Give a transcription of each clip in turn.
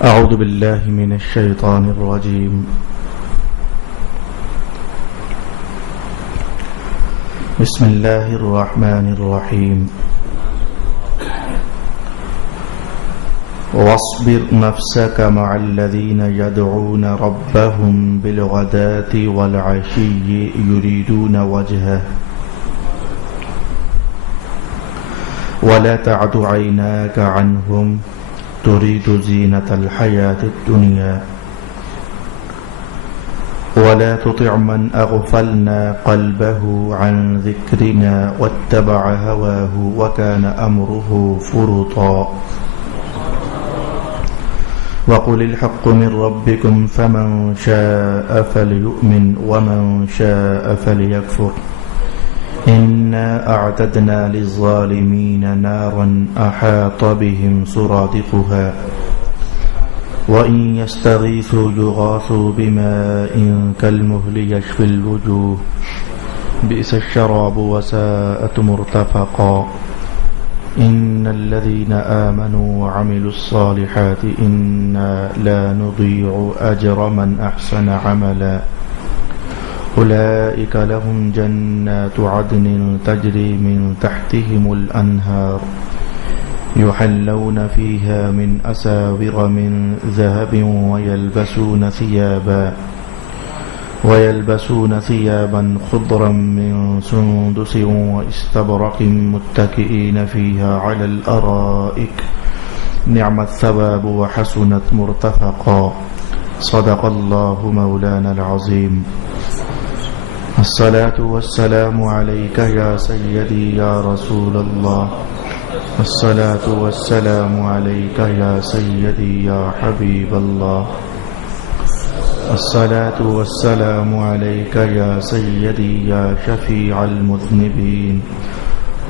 أعوذ بالله من الشيطان الرجيم. بسم الله الرحمن الرحيم. واصبر نفسك مع الذين يدعون ربهم بالغداة والعشي يريدون وجهه ولا تعد عيناك عنهم تريد زينة الحياة الدنيا ولا تطع من أغفلنا قلبه عن ذكرنا واتبع هواه وكان أمره فرطا وقل الحق من ربكم فمن شاء فليؤمن ومن شاء فليكفر إنا أعتدنا للظالمين نارا أحاط بهم سرادقها وإن يستغيثوا يغاثوا بماء كالمهل يشفي الوجوه بئس الشراب وساءت مرتفقا إن الذين آمنوا وعملوا الصالحات إنا لا نضيع أجر من أحسن عملا أولئك لهم جنات عدن تجري من تحتهم الأنهار يحلون فيها من أساور من ذهب ويلبسون ثيابا خضرا من سندس واستبرق متكئين فيها على الأرائك نعم الثواب وحسنت مرتفقا صدق الله مولانا العظيم. الصلاة والسلام عليك يا سيدي يا رسول الله الصلاة والسلام عليك يا سيدي يا حبيب الله الصلاة والسلام عليك يا سيدي يا شفيع المذنبين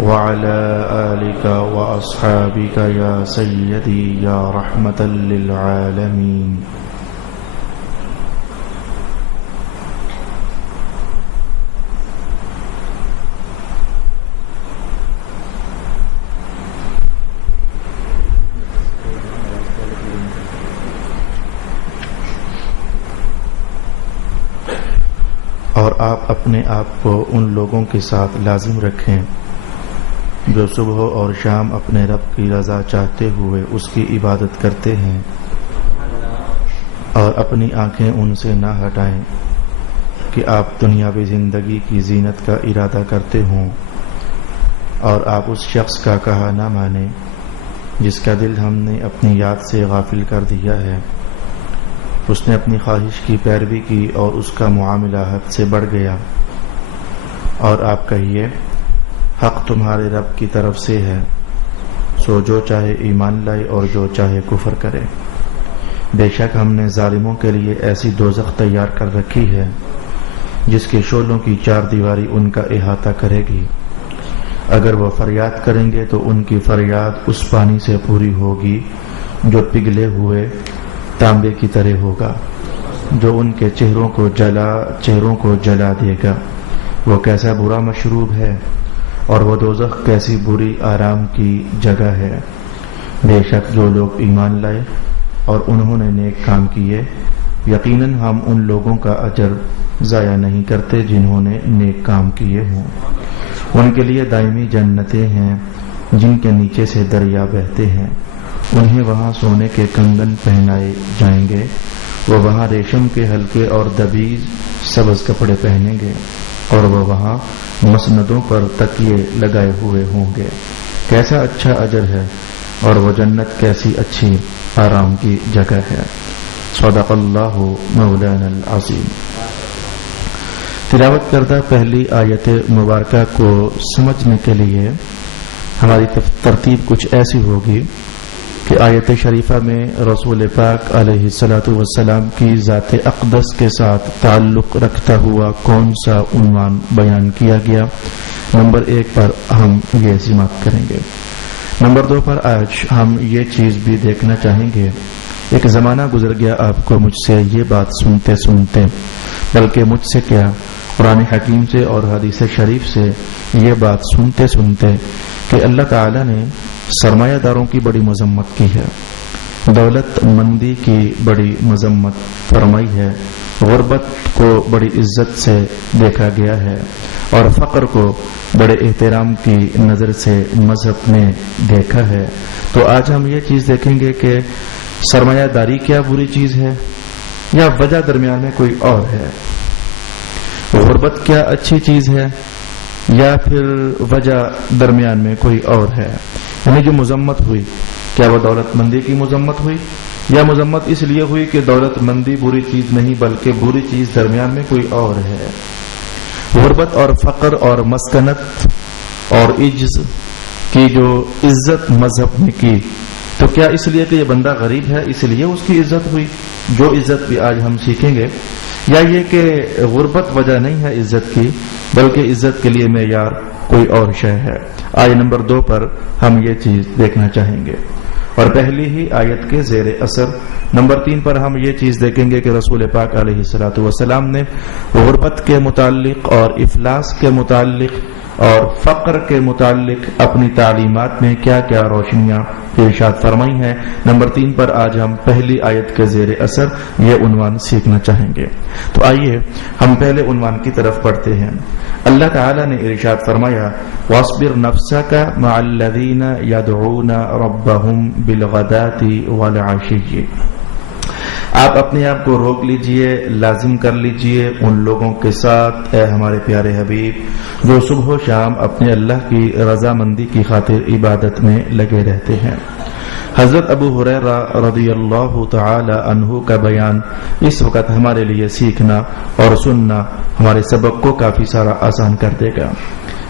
وعلى آلك وأصحابك يا سيدي يا رحمة للعالمين. اور آپ اپنے آپ کو ان لوگوں کے ساتھ لازم رکھیں جو صبح اور شام اپنے رب کی رضا چاہتے ہوئے اس کی عبادت کرتے ہیں اور اپنی آنکھیں ان سے نہ ہٹائیں کہ آپ دنیاوی زندگی کی زینت کا ارادہ کرتے ہوں اور آپ اس شخص کا کہا نہ مانیں جس کا دل ہم نے اپنی یاد سے غافل کر دیا ہے. اس نے اپنی خواہش کی پیروی کی اور اس کا معاملہ حد سے بڑھ گیا. اور آپ کہیے حق تمہارے رب کی طرف سے ہے، سو جو چاہے ایمان لائے اور جو چاہے کفر کرے. بے شک ہم نے ظالموں کے لیے ایسی دوزخ تیار کر رکھی ہے جس کے شعلوں کی چار دیواری ان کا احاطہ کرے گی. اگر وہ فریاد کریں گے تو ان کی فریاد اس پانی سے پوری ہوگی جو پگھلے ہوئے تانبے کی طرح ہوگا، جو ان کے چہروں کو جلا دے گا. وہ کیسا برا مشروب ہے اور وہ دوزخ کیسی بری آرام کی جگہ ہے. بے شک جو لوگ ایمان لائے اور انہوں نے نیک کام کیے، یقیناً ہم ان لوگوں کا اجر ضائع نہیں کرتے جنہوں نے نیک کام کیے ہوں. ان کے لیے دائمی جنتیں ہیں جن کے نیچے سے دریا بہتے ہیں. انہیں وہاں سونے کے کنگن پہنائے جائیں گے. وہ وہاں ریشم کے ہلکے اور دبیز سبز کپڑے پہنیں گے اور وہ وہاں مسندوں پر تکیے لگائے ہوئے ہوں گے. کیسا اچھا اجر ہے اور وہ جنت کیسی اچھی آرام کی جگہ ہے. صدق اللہ مولانا العظیم. تلاوت کردہ پہلی آیت مبارکہ کو سمجھنے کے لیے ہماری ترتیب کچھ ایسی ہوگی کہ آیت شریفہ میں رسول پاک علیہ الصلاۃ والسلام کی ذات اقدس کے ساتھ تعلق رکھتا ہوا کون سا عنوان بیان کیا گیا. نمبر 1 پر ہم یہ سماعت کریں گے. نمبر 2 پر آج ہم یہ چیز بھی دیکھنا چاہیں گے. ایک زمانہ گزر گیا آپ کو مجھ سے یہ بات سنتے سنتے، بلکہ مجھ سے کیا قرآن حکیم سے اور حدیث شریف سے یہ بات سنتے سنتے کہ اللہ تعالی نے سرمایہ داروں کی بڑی مذمت کی ہے. دولت مندی کی بڑی مذمت فرمائی ہے، غربت کو بڑی عزت سے دیکھا گیا ہے اور فقر کو بڑے احترام کی نظر سے مذہب نے دیکھا ہے۔ تو آج ہم یہ چیز دیکھیں گے کہ سرمایہ داری کیا بری چیز ہے یا وجہ درمیان میں کوئی اور ہے، غربت کیا اچھی چیز ہے یا پھر وجہ درمیان میں کوئی اور ہے۔ یعنی جو مذمت ہوئی کیا وہ دولت مندی کی مذمت ہوئی یا مذمت اس لیے ہوئی کہ دولت مندی بری چیز نہیں بلکہ بری چیز درمیان میں کوئی اور ہے۔ غربت اور فقر اور مسکنت اور عجز کی جو عزت مذہب نے کی تو کیا اس لیے کہ یہ بندہ غریب ہے اس لیے اس کی عزت ہوئی، جو عزت بھی آج ہم سیکھیں گے، یا یہ کہ غربت وجہ نہیں ہے عزت کی بلکہ عزت کے لیے معیار کوئی اور شے ہے۔ آیت نمبر 2 پر ہم یہ چیز دیکھنا چاہیں گے اور پہلی ہی آیت کے زیر اثر نمبر 3 پر ہم یہ چیز دیکھیں گے کہ رسول پاک علیہ الصلوۃ والسلام نے غربت کے متعلق اور افلاس کے متعلق اور فقر کے متعلق اپنی تعلیمات میں کیا کیا روشنیاں ارشاد فرمائی ہیں۔ نمبر 3 پر آج ہم پہلی آیت کے زیر اثر یہ عنوان سیکھنا چاہیں گے۔ تو آئیے ہم پہلے عنوان کی طرف پڑھتے ہیں۔ اللہ تعالی نے ارشاد فرمایا وَاصْبِرْ نَفْسَكَ مَعَ الَّذِينَ يَدْعُونَ رَبَّهُمْ بِالْغَدَاةِ وَالْعَشِيِّ، آپ اپنے آپ کو روک لیجئے، لازم کر لیجئے ان لوگوں کے ساتھ اے ہمارے پیارے حبیب جو صبح و شام اپنے اللہ کی رضامندی کی خاطر عبادت میں لگے رہتے ہیں۔ حضرت ابو ہریرہ رضی اللہ تعالی عنہ کا بیان اس وقت ہمارے لیے سیکھنا اور سننا ہمارے سبق کو کافی سارا آسان کر دے گا۔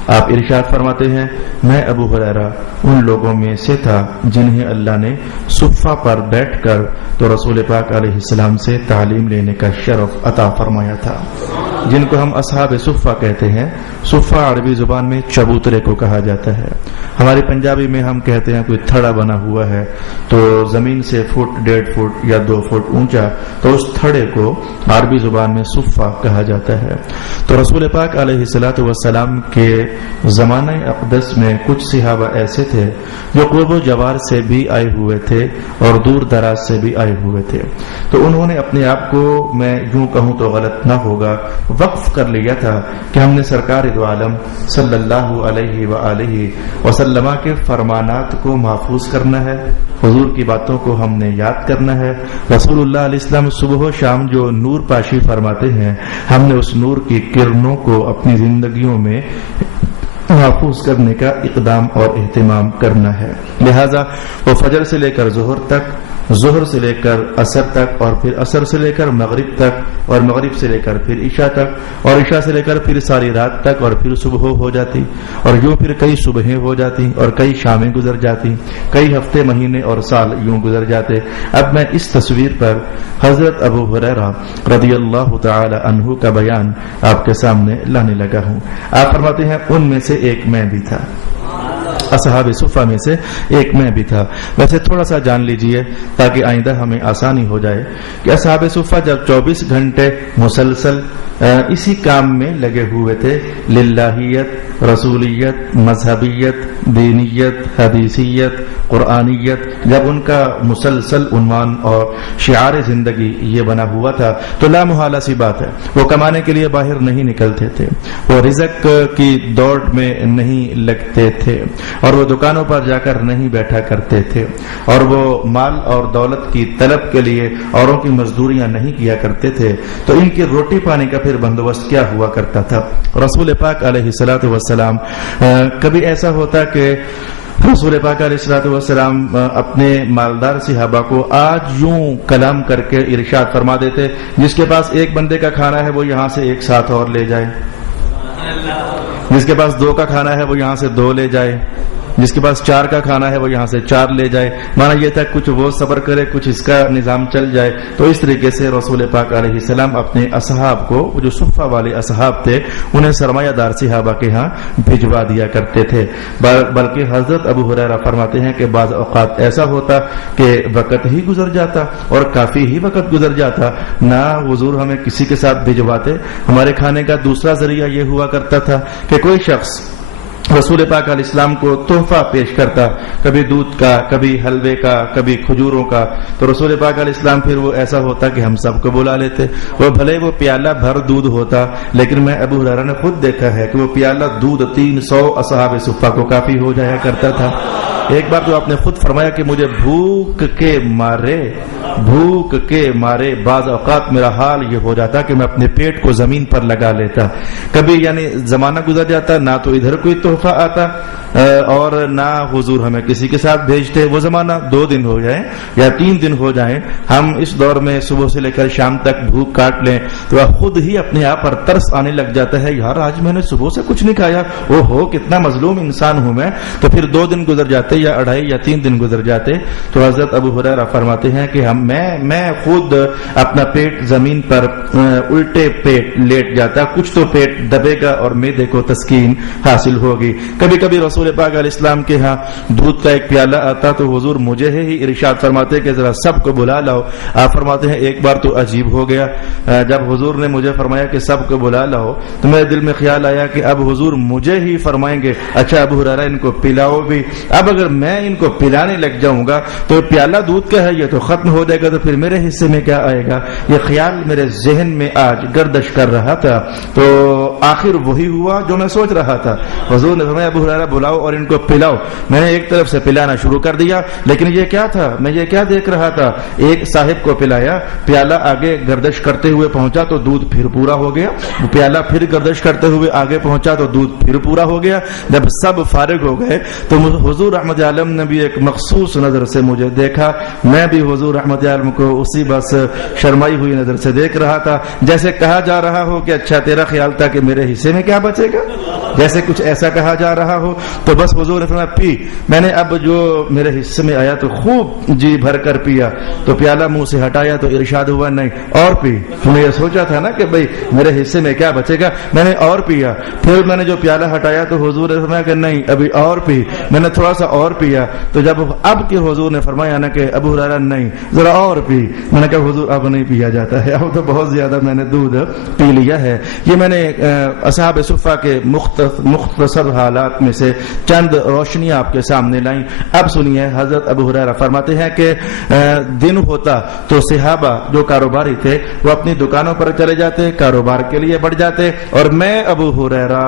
آپ ارشاد فرماتے ہیں میں ابو ہریرہ ان لوگوں میں سے تھا جنہیں اللہ نے صفہ پر بیٹھ کر تو رسول پاک علیہ السلام سے تعلیم لینے کا شرف عطا فرمایا تھا، جن کو ہم اصحاب صفہ کہتے ہیں۔ صفہ عربی زبان میں چبوترے کو کہا جاتا ہے، ہماری پنجابی میں ہم کہتے ہیں کوئی تھڑا بنا ہوا ہے تو زمین سے فٹ 1.5 فٹ یا 2 فٹ اونچا، تو اس تھڑے کو عربی زبان میں صفہ کہا جاتا ہے۔ تو رسول پاک علیہ الصلوۃ والسلام کے زمانہ اقدس میں کچھ صحابہ ایسے تھے جو قرب و جوار سے بھی آئے ہوئے تھے اور دور دراز سے بھی آئے ہوئے تھے، تو انہوں نے اپنے آپ کو، میں یوں کہوں تو غلط نہ ہوگا، وقف کر لیا تھا کہ ہم نے سرکار دو عالم صلی اللہ علیہ وآلہ وسلم کے فرمانات کو محفوظ کرنا ہے، حضور کی باتوں کو ہم نے یاد کرنا ہے۔ رسول اللہ علیہ السلام صبح و شام جو نور پاشی فرماتے ہیں ہم نے اس نور کی کرنوں کو اپنی زندگیوں میں محفوظ کرنے کا اقدام اور اہتمام کرنا ہے۔ لہذا وہ فجر سے لے کر ظہر تک، ظہر سے لے کر عصر تک اور پھر عصر سے لے کر مغرب تک اور مغرب سے لے کر پھر عشاء تک اور عشاء سے لے کر پھر ساری رات تک اور پھر صبح ہو جاتی اور یوں پھر کئی صبحیں ہو جاتی اور کئی شامیں گزر جاتی، کئی ہفتے مہینے اور سال یوں گزر جاتے۔ اب میں اس تصویر پر حضرت ابو ہریرہ رضی اللہ تعالی عنہ کا بیان آپ کے سامنے لانے لگا ہوں۔ آپ فرماتے ہیں ان میں سے ایک میں بھی تھا، اصحاب صفہ میں سے ایک میں بھی تھا۔ ویسے تھوڑا سا جان لیجئے تاکہ آئندہ ہمیں آسانی ہو جائے کہ اصحاب صفہ جب 24 گھنٹے مسلسل اسی کام میں لگے ہوئے تھے، للہیت، رسولیت، مذہبیت، دینیت، حدیثیت، قرآنیت، جب ان کا مسلسل عنوان اور شعار زندگی یہ بنا ہوا تھا تو لا محالہ سی بات ہے وہ کمانے کے لیے باہر نہیں نکلتے تھے، وہ رزق کی دوڑ میں نہیں لگتے تھے اور وہ دکانوں پر جا کر نہیں بیٹھا کرتے تھے اور وہ مال اور دولت کی طلب کے لیے اوروں کی مزدوریاں نہیں کیا کرتے تھے، تو ان کی روٹی پانی کا پھر بندوبست کیا ہوا کرتا تھا۔ رسول پاک علیہ الصلوۃ والسلام کبھی ایسا ہوتا کہ رسول پاک علیہ الصلوۃ والسلام اپنے مالدار صحابہ کو آج یوں کلام کر کے ارشاد فرما دیتے جس کے پاس ایک بندے کا کھانا ہے وہ یہاں سے ایک ساتھ اور لے جائے، جس کے پاس 2 کا کھانا ہے وہ یہاں سے 2 لے جائے، جس کے پاس 4 کا کھانا ہے وہ یہاں سے 4 لے جائے۔ مانا یہ تھا کچھ وہ صبر کرے کچھ اس کا نظام چل جائے۔ تو اس طریقے سے رسول پاک علیہ السلام اپنے اصحاب کو، جو صفہ والے اصحاب تھے، انہیں سرمایہ دار صحابہ کے ہاں بھجوا دیا کرتے تھے۔ بلکہ حضرت ابو ہریرہ فرماتے ہیں کہ بعض اوقات ایسا ہوتا کہ وقت ہی گزر جاتا اور کافی ہی وقت گزر جاتا، نہ حضور ہمیں کسی کے ساتھ بھجواتے۔ ہمارے کھانے کا دوسرا ذریعہ یہ ہوا کرتا تھا کہ کوئی شخص رسول پاک علیہ السلام کو تحفہ پیش کرتا، کبھی دودھ کا، کبھی حلوے کا، کبھی کھجوروں کا، تو رسول پاک علیہ السلام پھر وہ ایسا ہوتا کہ ہم سب کو بلا لیتے، وہ بھلے وہ پیالہ بھر دودھ ہوتا، لیکن میں ابو ہریرہ نے خود دیکھا ہے کہ وہ پیالہ دودھ 300 اصحاب صفہ کو کافی ہو جایا کرتا تھا۔ ایک بار تو آپ نے خود فرمایا کہ مجھے بھوک کے مارے بعض اوقات میرا حال یہ ہو جاتا کہ میں اپنے پیٹ کو زمین پر لگا لیتا، کبھی یعنی زمانہ گزر جاتا، نہ تو ادھر کوئی تحفہ آتا اور نہ حضور ہمیں کسی کے ساتھ بھیجتے، وہ زمانہ 2 دن ہو جائیں یا 3 دن ہو جائیں، ہم اس دور میں صبح سے لے کر شام تک بھوک کاٹ لیں تو خود ہی اپنے آپ پر ترس آنے لگ جاتا ہے، یار آج میں نے صبح سے کچھ نہیں کھایا، او ہو کتنا مظلوم انسان ہوں میں۔ تو پھر 2 دن گزر جاتے یا 2.5 یا 3 دن گزر جاتے تو حضرت ابو ہریرہ فرماتے ہیں کہ میں خود اپنا پیٹ زمین پر الٹے پیٹ لیٹ جاتا، کچھ تو پیٹ دبے گا اور معدے کو تسکین حاصل ہوگی۔ کبھی کبھی رسول پاک علیہ السلام کے ہاں دودھ کا ایک پیالہ آتا تو حضور مجھے ہی ارشاد فرماتے کہ ذرا سب کو بلا لاؤ۔ آپ فرماتے ہیں ایک بار تو عجیب ہو گیا، جب حضور نے مجھے فرمایا کہ سب کو بلا لاؤ تو میرے دل میں خیال آیا کہ اب حضور مجھے ہی فرمائیں گے اچھا ابو ہریرہ ان کو پلاؤ بھی، اب اگر میں ان کو پلانے لگ جاؤں گا تو پیالہ دودھ کا ہے یہ تو ختم ہو جائے گا، تو پھر میرے حصے میں کیا آئے گا؟ یہ خیال میرے ذہن میں آج گردش کر رہا تھا، تو آخر وہی ہوا جو میں سوچ رہا تھا۔ حضور نے فرمایا ابو ہریرہ بلاؤ اور ان کو پلاؤ۔ میں نے ایک طرف سے پلانا شروع کر دیا، لیکن یہ کیا تھا، میں یہ کیا دیکھ رہا تھا، ایک صاحب کو پلایا، پیالہ آگے گردش کرتے ہوئے پہنچا تو دودھ پھر پورا ہو گیا، پیالہ پھر گردش کرتے ہوئے آگے پہنچا تو دودھ پھر پورا ہو گیا۔ جب سب فارغ ہو گئے تو حضور رحمت عالم نے بھی ایک مخصوص نظر سے مجھے دیکھا، میں بھی حضور رحمت عالم کو اسی بس شرمائی ہوئی نظر سے دیکھ رہا تھا، جیسے کہا جا رہا ہو کہ اچھا تیرا خیال تھا کہ میرے حصے میں کیا بچے گا، جیسے کچھ ایسا کہا جا رہا ہو۔ تو بس حضور نے فرمایا پی، میں نے اب جو میرے حصے میں آیا تو خوب جی بھر کر پیا، تو پیالہ منہ سے ہٹایا تو ارشاد ہوا نہیں اور پی، میں یہ سوچا تھا نا کہ بھئی میرے حصے میں کیا بچے گا، میں نے اور پیا، پھر میں نے جو پیالہ ہٹایا تو حضور نے فرمایا کہ نہیں ابھی اور پی، میں نے تھوڑا سا اور پیا، تو جب اب کے حضور نے فرمایا نا کہ ابو ہریرہ نہیں ذرا اور پی، میں نے کہا حضور اب نہیں پیا جاتا ہے، اب تو بہت زیادہ میں نے دودھ پی لیا ہے۔ یہ میں نے اصحاب صفہ کے مختصر حالات میں سے چند روشنیاں آپ کے سامنے لائیں۔ اب سنیے، حضرت ابو ہریرہ فرماتے ہیں کہ دن ہوتا تو صحابہ جو کاروباری تھے وہ اپنی دکانوں پر چلے جاتے، کاروبار کے لیے بڑھ جاتے، اور میں ابو ہریرہ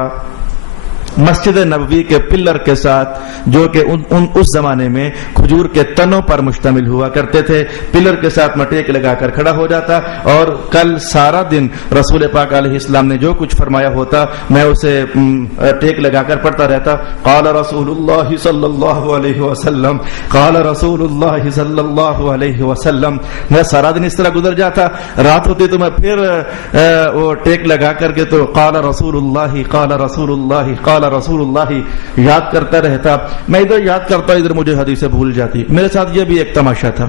مسجد نبوی کے پلر کے ساتھ جو کہ اس زمانے میں کھجور کے تنوں پر مشتمل ہوا کرتے تھے، پلر کے ساتھ میں ٹیک لگا کر کھڑا ہو جاتا، اور کل سارا دن رسول پاک علیہ السلام نے جو کچھ فرمایا ہوتا میں اسے ٹیک لگا کر پڑھتا رہتا۔ قال رسول اللہ صلی اللہ علیہ وسلم، قال رسول اللہ صلی اللہ علیہ وسلم، میں سارا دن اس طرح گزر جاتا، رات ہوتی تو میں پھر وہ ٹیک لگا کر کے تو قال رسول اللہ قال رسول اللہ قال رسول اللہ یاد کرتا رہتا۔ میں ادھر یاد کرتا ادھر مجھے حدیثیں بھول جاتی، میرے ساتھ یہ بھی ایک تماشا تھا،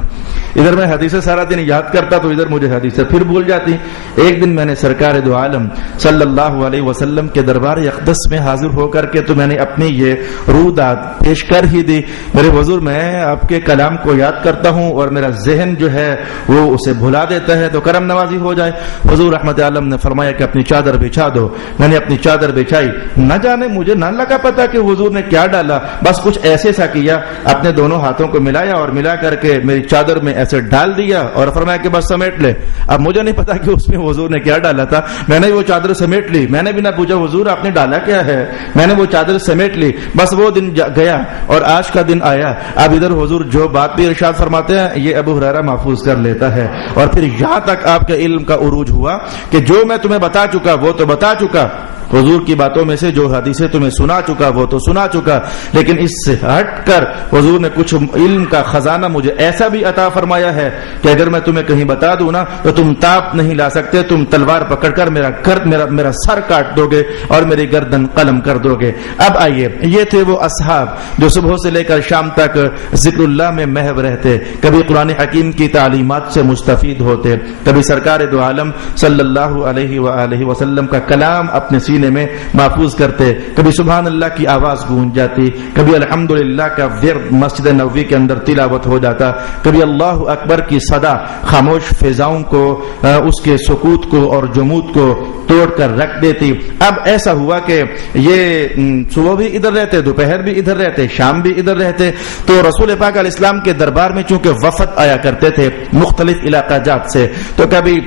ادھر میں حدیثیں سارا دن یاد کرتا تو ادھر مجھے حدیثیں پھر بھول جاتی۔ ایک دن میں نے سرکار دو عالم صلی اللہ علیہ وسلم کے دربار اقدس میں حاضر ہو کر کے تو میں نے اپنی یہ روداد پیش کر ہی دی، میرے حضور میں آپ کے کلام کو یاد کرتا ہوں اور میرا ذہن جو ہے وہ اسے بھلا دیتا ہے، تو کرم نوازی ہو جائے۔ حضور رحمت عالم نے فرمایا کہ اپنی چادر بچھا دو، میں نے اپنی چادر بچھائی، نہ جانے مجھے نہ لگا پتا کہ حضور نے کیا ڈالا، بس کچھ ایسے سا کیا، اپنے دونوں ہاتھوں کو ملایا اور ملا کر کے میری چادر میں ایسے ڈال دیا اور فرمایا کہ بس سمیٹ لے۔ اب مجھے نہیں پتا کہ اس میں حضور نے کیا ڈالا تھا، میں نے وہ چادر سمیٹ لی، میں نے بھی نہ پوچھا حضور آپ نے ڈالا کیا ہے، میں نے وہ چادر سمیٹ لی، بس وہ دن گیا اور آج کا دن آیا۔ اب ادھر حضور جو بات بھی ارشاد فرماتے ہیں یہ ابو ہریرہ محفوظ کر لیتا ہے، اور پھر یہاں تک آپ کے علم کا عروج ہوا کہ جو میں تمہیں بتا چکا وہ تو بتا چکا، حضور کی باتوں میں سے جو حدیثیں تمہیں سنا چکا وہ تو سنا چکا، لیکن اس سے ہٹ کر حضور نے کچھ علم کا خزانہ مجھے ایسا بھی عطا فرمایا ہے کہ اگر میں تمہیں کہیں بتا دوں نا تو تم تاپ نہیں لا سکتے، تم تلوار پکڑ کر میرا سر کاٹ دو گے اور میری گردن قلم کر دو گے۔ اب آئیے، یہ تھے وہ اصحاب جو صبح سے لے کر شام تک ذکر اللہ میں محو رہتے، کبھی قرآن حکیم کی تعلیمات سے مستفید ہوتے، کبھی سرکار دو عالم صلی اللہ علیہ وآلہ وسلم کا کلام اپنے سینے سینے میں محفوظ کرتے. کبھی سبحان اللہ کی آواز گونج جاتی, کبھی الحمدللہ کا ورد مسجد نبوی کے اندر تلاوت ہو جاتا, کبھی اللہ اکبر کی صدا خاموش فضاؤں کو, اس کے سکوت کو اور جمود کو توڑ کر رکھ دیتی. اب ایسا ہوا کہ یہ صبح بھی ادھر رہتے, دوپہر بھی ادھر رہتے, شام بھی ادھر رہتے. تو رسول پاک علیہ السلام کے دربار میں چونکہ وفد آیا کرتے تھے مختلف علاقہ جات سے, تو کبھی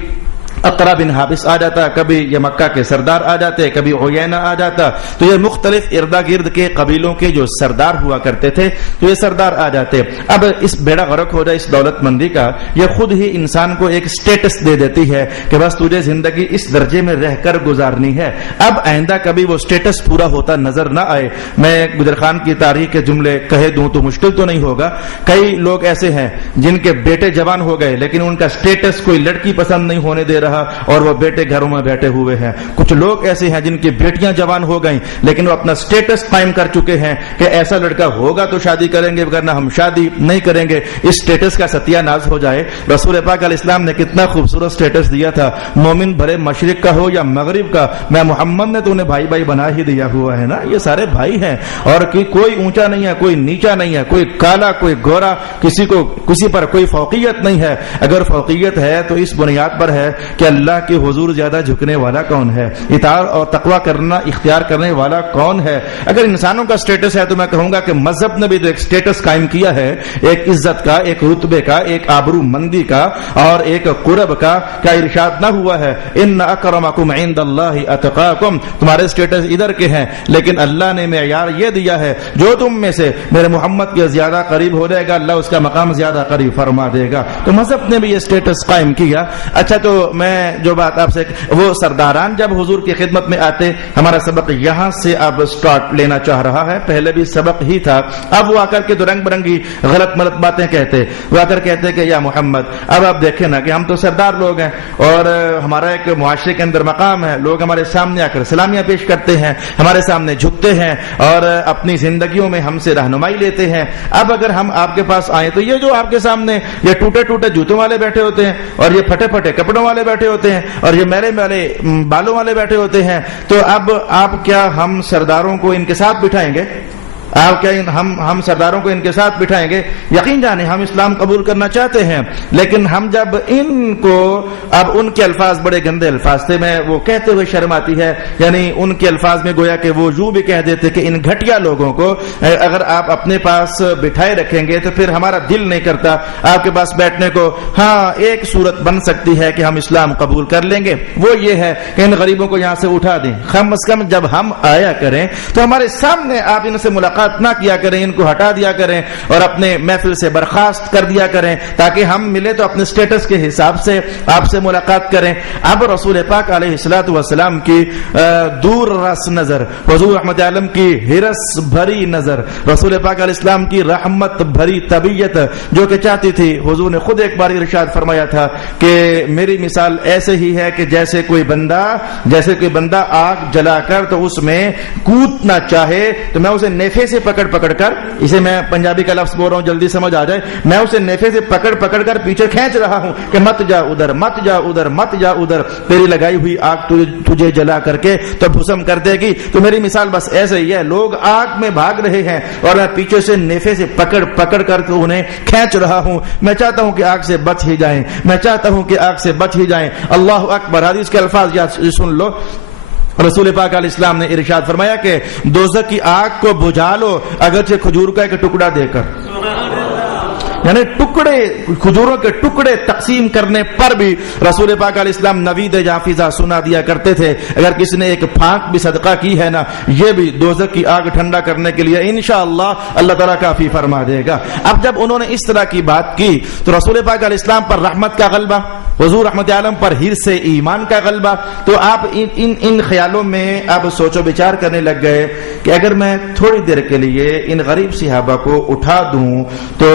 اقرا بن حابس آ جاتا, کبھی یہ مکہ کے سردار آ جاتے, کبھی عیینہ آ جاتا. تو یہ مختلف اردا گرد کے قبیلوں کے جو سردار ہوا کرتے تھے تو یہ سردار آ جاتے. اب اس بیڑا غرق ہو جائے اس دولت مندی کا, یہ خود ہی انسان کو ایک سٹیٹس دے دیتی ہے کہ بس تجھے زندگی اس درجے میں رہ کر گزارنی ہے. اب آئندہ کبھی وہ سٹیٹس پورا ہوتا نظر نہ آئے. میں گجر خان کی تاریخ کے جملے کہہ دوں تو مشکل تو نہیں ہوگا. کئی لوگ ایسے ہیں جن کے بیٹے جوان ہو گئے لیکن ان کا سٹیٹس کوئی لڑکی پسند نہیں ہونے دے رہا اور وہ بیٹے گھروں میں بیٹھے ہوئے ہیں. کچھ لوگ ایسے ہیں جن کی بیٹیاں جوان ہو گئیں لیکن وہ اپنا سٹیٹس قائم کر چکے ہیں کہ ایسا لڑکا ہوگا تو شادی کریں گے ورنہ ہم شادی نہیں کریں گے. اس سٹیٹس کا ستیہ ناز ہو جائے. رسول پاک علیہ السلام نے کتنا خوبصورت سٹیٹس دیا تھا, مومن بھرے مشرق کا ہو یا مغرب کا, میں محمد نے تو انہیں بھائی بھائی بنا ہی دیا ہوا ہے نا. یہ سارے بھائی ہیں اور کوئی اونچا نہیں ہے, کوئی نیچا نہیں ہے, کوئی کالا کوئی گورا, کسی پر کوئی فوقیت نہیں ہے. اگر فوقیت ہے تو اس بنیاد پر ہے کہ اللہ کے حضور زیادہ جھکنے والا کون ہے, اطاعت اور تقوی کرنا اختیار کرنے والا کون ہے. اگر انسانوں کا سٹیٹس ہے تو میں کہوں گا کہ مذہب نے بھی تو ایک سٹیٹس قائم کیا ہے, ایک عزت کا, ایک رتبے کا, ایک آبرو مندی کا اور ایک قرب کا. کیا ارشاد نہ ہوا ہے ان اکرمکم عند اللہ اتقاکم, تمہارے سٹیٹس ادھر کے ہیں لیکن اللہ نے معیار یہ دیا ہے جو تم میں سے میرے محمد کے زیادہ قریب ہو جائے گا اللہ اس کا مقام زیادہ قریب فرما دے گا. تو مذہب نے بھی یہ سٹیٹس قائم کیا. اچھا تو میں جو بات آپ سے, وہ سرداران جب حضور کی خدمت میں آتے, ہمارا سبق یہاں سے اب سٹارٹ لینا چاہ رہا ہے, پہلے بھی سبق ہی تھا. اب وہ آ کر کے دو رنگ برنگی غلط ملت باتیں کہتے, وہ آ کر کہتے کہ یا محمد اب آپ دیکھیں نا کہ ہم تو سردار لوگ ہیں اور ہمارا ایک معاشرے کے اندر مقام ہے, لوگ ہمارے سامنے آ کر سلامیاں پیش کرتے ہیں, ہمارے سامنے جھکتے ہیں اور اپنی زندگیوں میں ہم سے رہنمائی لیتے ہیں. اب اگر ہم آپ کے پاس آئیں تو یہ جو آپ کے سامنے یہ ٹوٹے ٹوٹے جوتوں والے بیٹھے ہوتے ہیں اور یہ پھٹے پھٹے کپڑوں والے بیٹھے ہوتے ہیں اور یہ میلے میلے بالوں والے بیٹھے ہوتے ہیں, تو اب آپ کیا ہم سرداروں کو ان کے ساتھ بٹھائیں گے؟ آپ کیا ہم سرداروں کو ان کے ساتھ بٹھائیں گے؟ یقین جانے ہم اسلام قبول کرنا چاہتے ہیں لیکن ہم جب ان کو, اب ان کے الفاظ بڑے گندے الفاظ تھے, میں وہ کہتے ہوئے شرم آتی ہے, یعنی ان کے الفاظ میں گویا کہ وہ یوں بھی کہہ دیتے کہ ان گھٹیا لوگوں کو اگر آپ اپنے پاس بٹھائے رکھیں گے تو پھر ہمارا دل نہیں کرتا آپ کے پاس بیٹھنے کو. ہاں ایک صورت بن سکتی ہے کہ ہم اسلام قبول کر لیں گے, وہ یہ ہے کہ ان غریبوں کو یہاں سے اٹھا دیں. کم از کم جب ہم آیا کریں تو ہمارے سامنے آپ ان سے ملاقات نہ کیا کریں, ان کو ہٹا دیا کریں اور اپنے محفل سے برخاست کر دیا کریں تاکہ ہم ملے تو اپنے سٹیٹس کے حساب سے آپ سے ملاقات کریں. اب رسول پاک علیہ الصلوۃ والسلام کی دور رس نظر, حضور رحمت عالم کی ہرس بھری نظر, رسول پاک علیہ السلام کی رحمت بھری طبیعت جو کہ چاہتی تھی, حضور نے خود ایک بار ارشاد فرمایا تھا کہ میری مثال ایسے ہی ہے کہ جیسے کوئی بندہ آگ جلا کر تو اس میں کودنا چاہے تو میں اسے نیفے سے پکڑ کر, اسے میں پنجابی کا لفظ بول رہا ہوں جلدی سمجھ آ جائے, میں اسے نیفے سے پکڑ کر پیچھے کھینچ رہا ہوں کہ مت جا ادھر, مت جا ادھر, مت جا ادھر, تیری لگائی ہوئی آگ تجھے جلا کر کے تو بھسم کر دے گی. تو میری مثال بس ایسے ہی ہے, لوگ آگ میں بھاگ رہے ہیں اور میں پیچھے سے نیفے سے پکڑ کر تو انہیں کھینچ رہا ہوں. میں چاہتا ہوں کہ آگ سے بچ ہی جائیں, میں چاہتا ہوں کہ آگ سے بچ ہی جائیں. اللہ اکبر. حدیث کے الفاظ یاد سن لو, رسول پاک علیہ السلام نے ارشاد فرمایا کہ دوزخ کی آگ کو بجھا لو اگرچہ کھجور کا ایک ٹکڑا دے کر. یعنی کھجوروں کے ٹکڑے تقسیم کرنے پر بھی رسول پاک علیہ السلام نوید جافیزہ سنا دیا کرتے تھے. اگر کسی نے ایک پھانک بھی صدقہ کی ہے نا, یہ بھی دوزخ کی آگ ٹھنڈا کرنے کے لیے انشاءاللہ اللہ تعالیٰ کافی فرما دے گا. اب جب انہوں نے اس طرح کی بات کی تو رسول پاک علیہ السلام پر رحمت کا غلبہ, حضور رحمت عالم پر حرص ایمان کا غلبہ, تو آپ ان خیالوں میں اب سوچ و بچار کرنے لگ گئے کہ اگر میں تھوڑی دیر کے لیے ان غریب صحابہ کو اٹھا دوں تو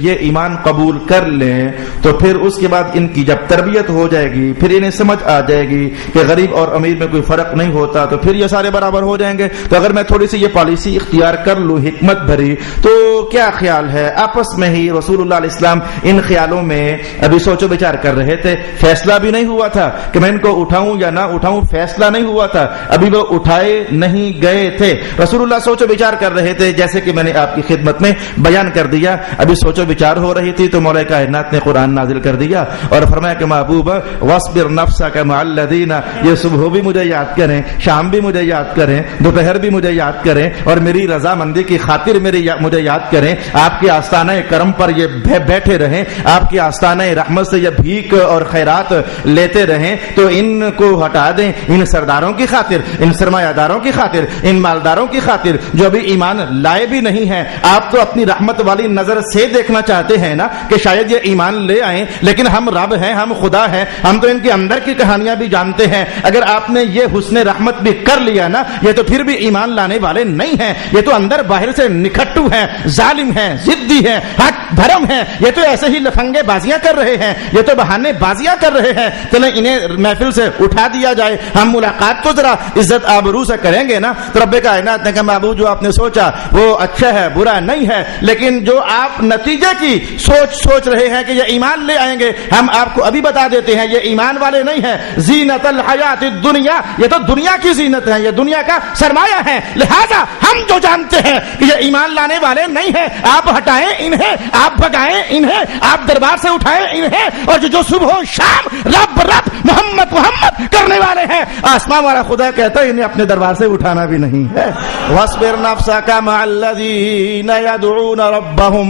یہ ایمان قبول کر لیں تو پھر اس کے بعد ان کی جب تربیت ہو جائے گی، پھر انہیں سمجھ آ جائے گی کہ غریب اور امیر میں کوئی فرق نہیں ہوتا، تو پھر یہ سارے برابر ہو جائیں گے۔ تو اگر میں تھوڑی سی یہ پالیسی اختیار کر لوں حکمت بھری، تو کیا خیال ہے آپس میں ہی رسول اللہ علیہ السلام ان خیالوں میں ابھی سوچ و بچار کر رہے تھے، فیصلہ بھی نہیں ہوا تھا کہ میں ان کو اٹھاؤں یا نہ اٹھاؤں، فیصلہ نہیں ہوا تھا، ابھی وہ اٹھائے نہیں گئے تھے، رسول اللہ سوچ و بچار کر رہے تھے، جیسے کہ میں نے آپ کی خدمت میں بیان کر دیا۔ ابھی سوچ و بچار ہو رہی تھی تو مولا کائنات نے قرآن نازل کر دیا اور فرمایا کہ محبوب واصبر نفسک مع الذین، یہ صبح بھی مجھے یاد کریں، شام بھی مجھے یاد کریں، دوپہر بھی مجھے یاد کریں، اور میری رضامندی کی خاطر مجھے یاد کریں، آپ کے آستانہ کرم پر یہ بیٹھے رہیں، آپ کے آستانہ رحمت سے یہ بھیک اور خیرات لیتے رہیں، تو ان کو ہٹا دیں، ان سرداروں کی خاطر، ان سرمایہ داروں کی خاطر، ان مالداروں کی خاطر جو ابھی ایمان لائے بھی نہیں ہیں۔ آپ تو اپنی رحمت والی نظر سے دیکھنا چاہتے ہیں نا کہ شاید یہ ایمان لے آئیں، لیکن ہم رب ہیں، ہم خدا ہیں، ہم تو ان کے اندر کی کہانیاں بھی جانتے ہیں۔ اگر آپ نے یہ حسن رحمت بھی کر لیا نا، یہ تو پھر بھی ایمان لانے والے نہیں ہیں، یہ تو اندر باہر سے نکھٹو ہیں، ظالم ہیں، ضدی ہیں، ہٹ دھرم ہیں، یہ تو ایسے ہی لفنگے بازیاں کر رہے ہیں، یہ تو بہانے بازیاں کر رہے ہیں۔ چلیں انہیں محفل سے اٹھا دیا جائے، ہم ملاقات تو ذرا عزت آبرو سے کریں گے نا۔ تو رب کائنات نے کہا محبوب جو آپ نے سوچا وہ اچھا ہے، برا نہیں ہے، لیکن جو آپ نتیجے کی سوچ رہے ہیں کہ یہ ایمان لے آئیں گے، ہم آپ کو ابھی بتا دیتے ہیں یہ ایمان والے نہیں ہیں۔ زینت الحیات الدنیا، یہ تو دنیا کی زینت ہے، یہ دنیا کا سرمایہ ہے، لہذا ہم جو جانتے ہیں کہ یہ ایمان لانے والے نہیں ہیں، آپ ہٹائیں انہیں، آپ بھگائیں انہیں، آپ دربار سے اٹھائیں انہیں، اور جو صبح و شام رب رب محمد محمد کرنے والے ہیں، آسمان والا خدا کہتا ہے انہیں اپنے دربار سے اٹھانا بھی نہیں ہے۔ وَاصْبِرْ نَفْسَكَ مَعَ الَّذِينَ يَدْعُونَ رَبَّهُمْ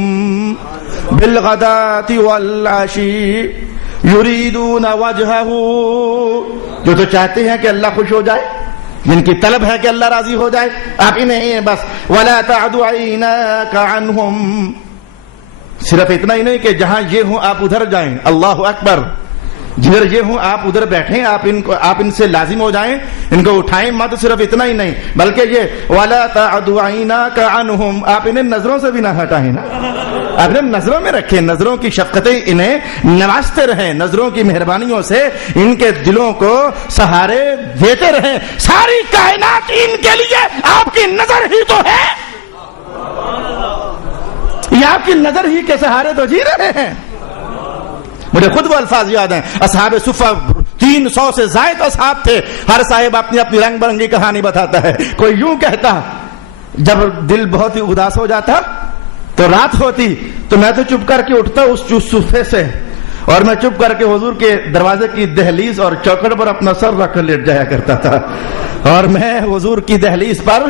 بِالْغَدَاةِ وَالْعَشِيِّ يُرِيدُونَ وَجْهَهُ، جو تو چاہتے ہیں کہ اللہ خوش ہو جائے، جن کی طلب ہے کہ اللہ راضی ہو جائے، آپ انہیں بس وَلَا تَعْدُ عَيْنَاكَ عَنْهُمْ، صرف اتنا ہی نہیں کہ جہاں یہ ہوں آپ ادھر جائیں، اللہ اکبر، جدھر یہ ہوں آپ ادھر بیٹھیں، آپ ان سے لازم ہو جائیں، ان کو اٹھائیں مت، صرف اتنا ہی نہیں بلکہ یہ وَلَا تَعْدُ عَيْنَاكَ عَنْهُمْ، آپ انہیں نظروں سے بھی نہ ہٹائیں نا، آپ انہیں نظروں میں رکھیں، نظروں کی شفقتیں انہیں نوازتے رہیں، نظروں کی مہربانیوں سے ان کے دلوں کو سہارے دیتے رہیں، ساری کائنات ان کے لیے آپ کی نظر ہی تو ہے، یہ آپ کی نظر ہی کے سہارے تو جی رہے ہیں۔ مجھے خود وہ الفاظ یاد ہیں، اصحاب صفہ 300 سے زائد اصحاب تھے، ہر صاحب اپنی اپنی رنگ برنگی کہانی بتاتا ہے۔ کوئی یوں کہتا جب دل بہت ہی اداس ہو جاتا تو رات ہوتی تو میں تو چپ کر کے اٹھتا اس صفے سے، اور میں چپ کر کے حضور کے دروازے کی دہلیز اور چوکھٹ پر اپنا سر رکھ کر لیٹ جایا کرتا تھا، اور میں حضور کی دہلیز پر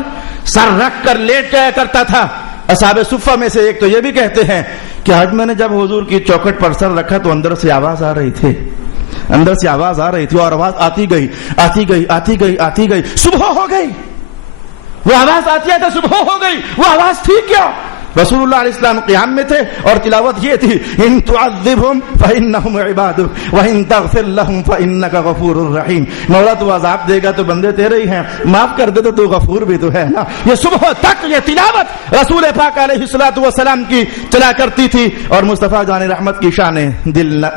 سر رکھ کر لیٹ جایا کرتا تھا۔ اصحاب صفہ میں سے ایک تو یہ بھی کہتے ہیں کہ آج میں نے جب حضور کی چوکھٹ پر سر رکھا تو اندر سے آواز آ رہی تھی، اندر سے آواز آ رہی تھی، اور آواز آتی گئی آتی گئی آتی گئی آتی گئی، صبح ہو گئی، وہ آواز آتی ہے تو صبح ہو گئی، وہ آواز تھی کیا؟ رسول اللہ علیہ السلام قیام میں تھے اور تلاوت یہ تھی ان تعذبهم فانهم عبادك وان تغفر لهم فانك غفور رحیم، مولا تو عذاب دے گا تو بندے تیرے ہی ہیں، معاف کر دے تو غفور بھی تو ہے نا۔ یہ صبح تک یہ تلاوت رسول پاک علیہ الصلوۃ والسلام کی چلا کرتی تھی، اور مصطفیٰ جان رحمت کی شان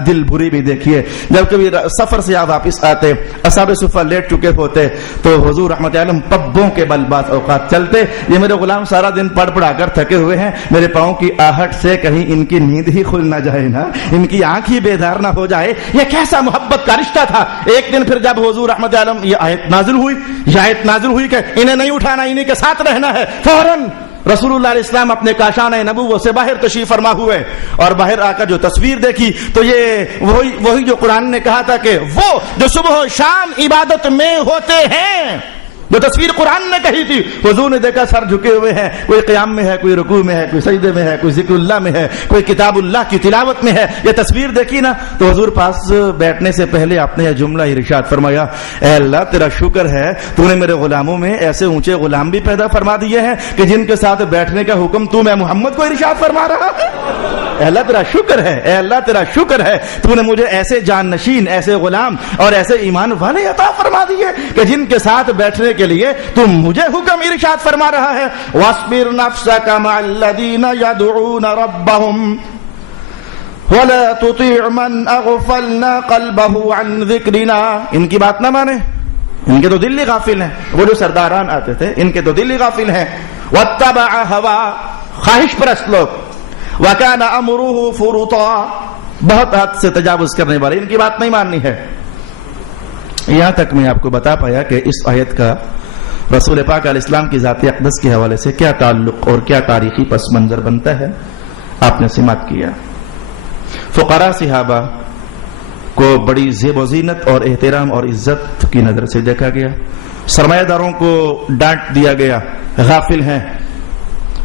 دل بھری بھی دیکھیے، جب کبھی سفر سے آپ واپس آتے، اصحاب صفہ لیٹ چکے ہوتے تو حضور رحمت عالم پبوں کے بل بعض اوقات چلتے، یہ میرے غلام سارا دن پڑھ پڑھا کر تھکے ہوئے ہیں، میرے پاؤں کی آہٹ سے کہیں ان کی نیند ہی کھل نہ جائے نا، ان کی آنکھ ہی بیدار نہ ہو جائے۔ یہ کیسا محبت کا رشتہ تھا۔ ایک دن پھر جب حضور رحمت عالم یہ آیت نازل ہوئی کہ انہیں نہیں اٹھانا، انہیں کے ساتھ رہنا ہے، فوراً رسول اللہ علیہ السلام اپنے کاشانہ نبوت سے باہر تشریف فرما ہوئے، اور باہر آ کر جو تصویر دیکھی تو یہ وہی جو قرآن نے کہا تھا کہ وہ جو صبح و شام عبادت میں ہوتے ہیں، جو تصویر قرآن نے کہی تھی، حضور نے دیکھا سر جھکے ہوئے ہیں، کوئی قیام میں ہے، کوئی رکوع میں ہے، کوئی سجدے میں ہے، کوئی ذکر اللہ میں ہے، کوئی کتاب اللہ کی تلاوت میں ہے۔ یہ تصویر دیکھی نا تو حضور پاس بیٹھنے سے پہلے آپ نے یہ جملہ ارشاد فرمایا، اے اللہ تیرا شکر ہے تو نے میرے غلاموں میں ایسے اونچے غلام بھی پیدا فرما دیے ہیں کہ جن کے ساتھ بیٹھنے کا حکم تو میں محمد کو ارشاد فرما رہا ہے۔ اے اللہ تیرا شکر ہے، اے اللہ تیرا شکر ہے تو نے مجھے ایسے جان نشین، ایسے غلام اور ایسے ایمان والے عطا فرما دیے کہ جن کے ساتھ بیٹھنے کے لیے تم مجھے حکم ارشاد فرما رہا ہے۔ وَاصْبِرْ نَفْسَكَ مَعَ الَّذِينَ يَدْعُونَ رَبَّهُمْ وَلَا تُطِعْ مَنْ أَغْفَلْنَا قَلْبَهُ عَنْ ذِكْرِنَا، ان کی بات نہ مانے، ان کے تو دل ہی غافل ہیں. وہ جو سرداران آتے تھے ان کے تو دل ہی غافل ہیں. وَاتَّبَعَ هَوَا، خواہش پرست لوگ. وَكَانَ أَمْرُهُ فُرُطًا، بہت حد سے تجاوز کرنے والے، ان کی بات نہیں ماننی ہے. یہاں تک میں آپ کو بتا پایا کہ اس آیت کا رسول پاک علیہ السلام کی ذات اقدس کے حوالے سے کیا تعلق اور کیا تاریخی پس منظر بنتا ہے، آپ نے سماعت کیا. فقراء صحابہ کو بڑی زیب و زینت اور احترام اور عزت کی نظر سے دیکھا گیا. سرمایہ داروں کو ڈانٹ دیا گیا، غافل ہیں.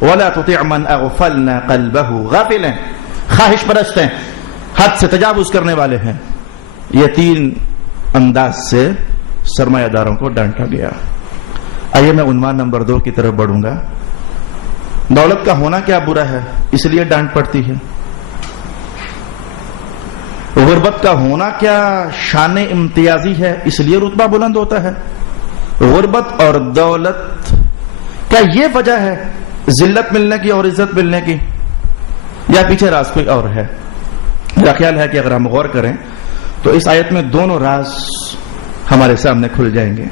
وَلَا تُطِعْ مَنْ أَغْفَلْنَا قَلْبَهُ، غافل ہیں، خواہش پرست ہیں، حد سے تجاوز کرنے والے ہیں. یہ تین انداز سے سرمایہ داروں کو ڈانٹا گیا. آئیے میں عنوان نمبر 2 کی طرف بڑھوں گا. دولت کا ہونا کیا برا ہے، اس لیے ڈانٹ پڑتی ہے. غربت کا ہونا کیا شان امتیازی ہے، اس لیے رتبہ بلند ہوتا ہے. غربت اور دولت کیا یہ وجہ ہے ذلت ملنے کی اور عزت ملنے کی، یا پیچھے راز کوئی اور ہے؟ میرا خیال ہے کہ اگر ہم غور کریں تو اس آیت میں دونوں راز ہمارے سامنے کھل جائیں گے.